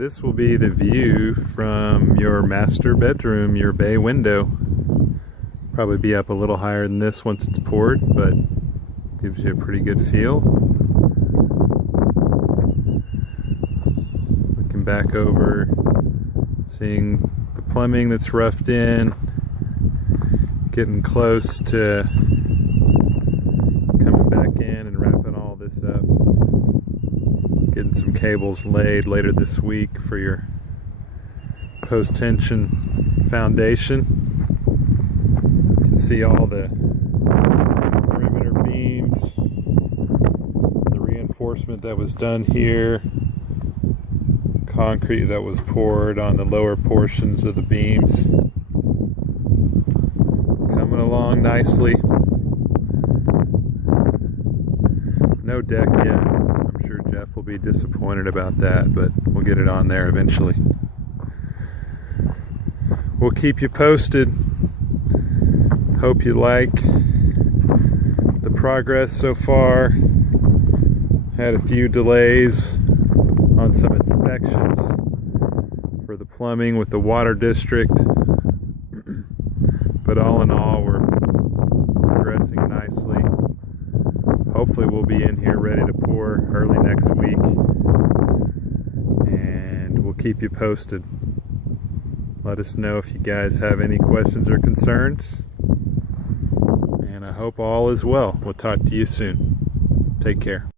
This will be the view from your master bedroom, your bay window. Probably be up a little higher than this once it's poured, but gives you a pretty good feel. Looking back over, seeing the plumbing that's roughed in, getting close to coming back in and wrapping all this up. Getting some cables laid later this week for your post-tension foundation. You can see all the perimeter beams, the reinforcement that was done here, concrete that was poured on the lower portions of the beams. Coming along nicely. No deck yet. I'm sure Jeff will be disappointed about that, but we'll get it on there eventually. We'll keep you posted. Hope you like the progress so far. Had a few delays on some inspections for the plumbing with the water district, but all in all, we're progressing nicely. Hopefully we'll be in here ready to pour early next week, and we'll keep you posted. Let us know if you guys have any questions or concerns, and I hope all is well. We'll talk to you soon. Take care.